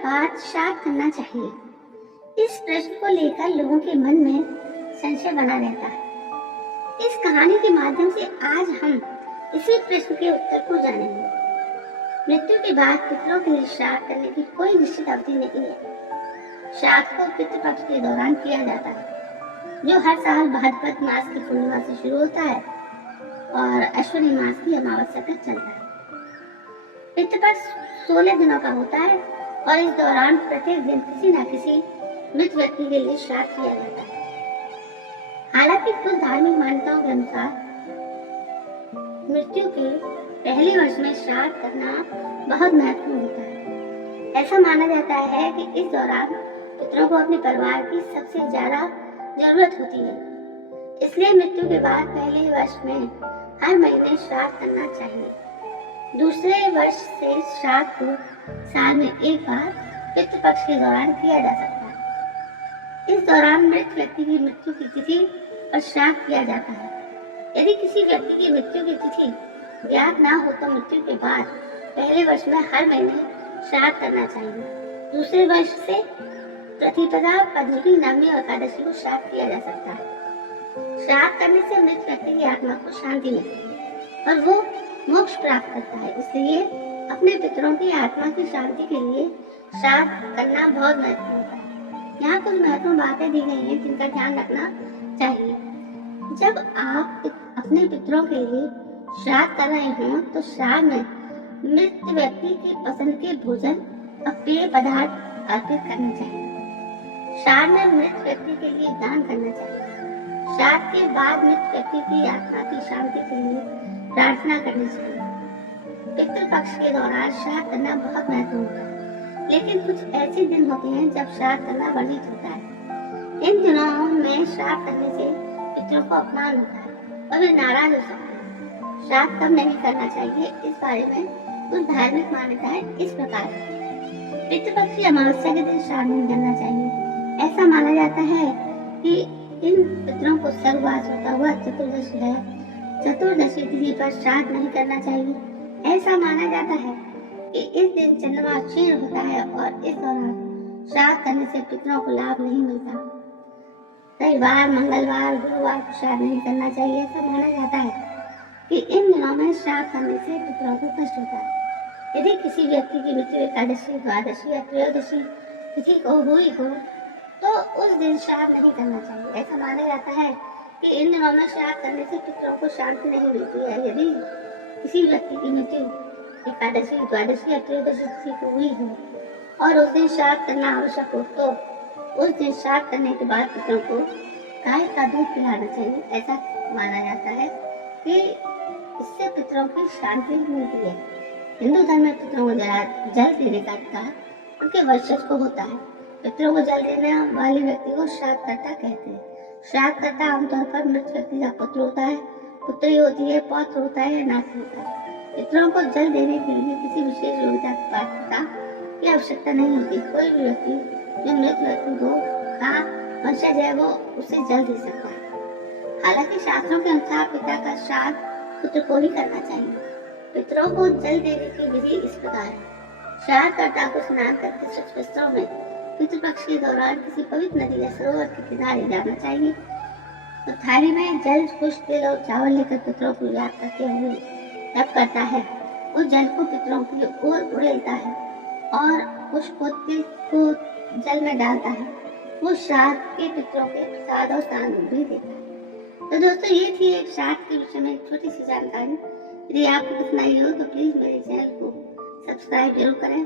बाद श्राद्ध करना चाहिए? इस प्रश्न को लेकर लोगों के मन में संशय बना रहता है। इस कहानी के माध्यम से आज हम इसी प्रश्न के उत्तर को जानेंगे। मृत्यु के बाद पितरों के लिए श्राद्ध करने की कोई निश्चित अवधि नहीं है। श्राद्ध को पितृपक्ष के दौरान किया जाता है, जो हर साल भाद्रपद मास की पूर्णिमा से शुरू होता है और अश्विनी मास की अमावस्या तक चलता है। पितृपक्ष 16 दिनों का होता है और इस दौरान प्रत्येक दिन किसी न किसी मृत व्यक्ति के लिए श्राद्ध किया जाता है। हालांकि कुछ धार्मिक मान्यताओं के अनुसार मृत्यु के पहले वर्ष में श्राद्ध करना बहुत महत्वपूर्ण होता है। ऐसा माना जाता है कि इस दौरान पितरों को अपने परिवार की सबसे ज्यादा जरूरत होती है, इसलिए मृत्यु के बाद पहले वर्ष में हर महीने श्राद्ध करना चाहिए। दूसरे वर्ष से श्राद्ध को साल में एक बार पितृपक्ष के दौरान किया जा सकता है। इस दौरान मृत व्यक्ति की मृत्यु की तिथि और श्राद्ध किया जाता है। यदि किसी व्यक्ति की मृत्यु की तिथि ज्ञात न हो तो मृत्यु के बाद पहले वर्ष में हर महीने श्राद्ध करना चाहिए। दूसरे वर्ष से प्रतिपदा, पंचमी, नवमी और एकादशी को श्राद्ध किया जा सकता है। श्राद्ध करने से मृत व्यक्ति की आत्मा को शांति मिलती है और वो मोक्ष प्राप्त करता है। इसलिए अपने पितरों की आत्मा की शांति के लिए श्राद्ध करना बहुत महत्वपूर्ण है। यहाँ कुछ महत्वपूर्ण बातें दी गई हैं जिनका ध्यान रखना चाहिए। जब आप अपने पितरों के लिए श्राद्ध कर रहे हों तो श्राद्ध में मृत व्यक्ति की पसंद के भोजन और पेय पदार्थ अर्पित करने चाहिए। श्राद्ध में मृत व्यक्ति के लिए दान करना चाहिए। श्राद्ध के बाद मृत व्यक्ति की आत्मा की शांति के लिए प्रार्थना करनी चाहिए। पितृपक्ष के दौरान श्राद्ध करना बहुत महत्वपूर्ण है, लेकिन कुछ ऐसे दिन होते हैं जब श्राद्ध करना वर्जित होता है। इन दिनों में श्राद्ध करने से पितरों को अपमान होता है और वे नाराज हो सकते हैं। श्राद्ध कब नहीं करना चाहिए, इस बारे में कुछ धार्मिक मान्यताएं इस प्रकार है। पितृपक्ष की अमावस्या के दिन श्राद्ध नहीं करना चाहिए। ऐसा माना जाता है कि इन पितरों को स्वर्गवास होता हुआ चतुर्दशी है। चतुर्दशी तिथि पर श्राद्ध नहीं करना चाहिए। ऐसा माना जाता है कि इस दिन चंद्रमा क्षीण होता है और इस दौरान श्राद्ध करने से पितरों को लाभ नहीं मिलता। रविवार, मंगलवार, गुरुवार को श्राद्ध नहीं करना चाहिए। ऐसा माना जाता है कि इन दिनों में श्राद्ध करने से पितरों को कष्ट होता है। यदि किसी व्यक्ति की मृत्यु एकादशी, द्वादशी या त्रयोदशी तिथि को हुई हो तो उस दिन श्राद्ध नहीं करना चाहिए। ऐसा माना जाता है कि इन दिनों में श्राद्ध करने से पितरों को शांति नहीं मिलती है। यदि किसी व्यक्ति की मृत्यु एकादशी, द्वादशी या त्रयोदशी तिथि को हुई हो और उस दिन श्राद्ध करना आवश्यक हो तो उस दिन श्राद्ध करने के बाद पितरों को गाय का दूध पिलाना चाहिए। ऐसा माना जाता है कि इससे पितरों की शांति मिलती है। हिंदू धर्म में पितरों को जल देने का अधिकार उनके वंशज को होता है। पितरों को जल देने वाले व्यक्ति को श्राद्धकर्ता कहते हैं। श्राद्धकर्ता आमतौर पर मृत व्यक्ति का पुत्र होता है, पुत्री होती है, पौत्र होता है या नाती होता है। पितरों को जल देने के लिए किसी विशेष योग्यता की पात्रता की आवश्यकता नहीं होती। कोई भी व्यक्ति जो मृत व्यक्ति का वंशज है वो उसे जल दे सकता है। हालांकि शास्त्रों के अनुसार पिता का श्राद्ध पुत्र को ही करना चाहिए। पितरों को जल देने की विधि इस प्रकार है। श्राद्धकर्ता को स्नान करके स्वच्छ वस्त्रों में पितृपक्ष के दौरान किसी पवित्र नदी या सरोवर के किनारे जाना चाहिए। तो थाली में जल, पुष्प, तिल और चावल लेकर पितरों को याद करते हुए तप करता है। उस जल को पितरों की ओर उड़ेलता है और पुष्प को, तिल को जल में डालता है। वो श्राद्ध के पितरों के प्रसाद और दान भी देता है। तो दोस्तों, ये थी एक श्राद्ध के विषय में एक छोटी सी जानकारी। यदि आपको पसंद आई हो तो प्लीज मेरे चैनल को सब्सक्राइब जरूर करें।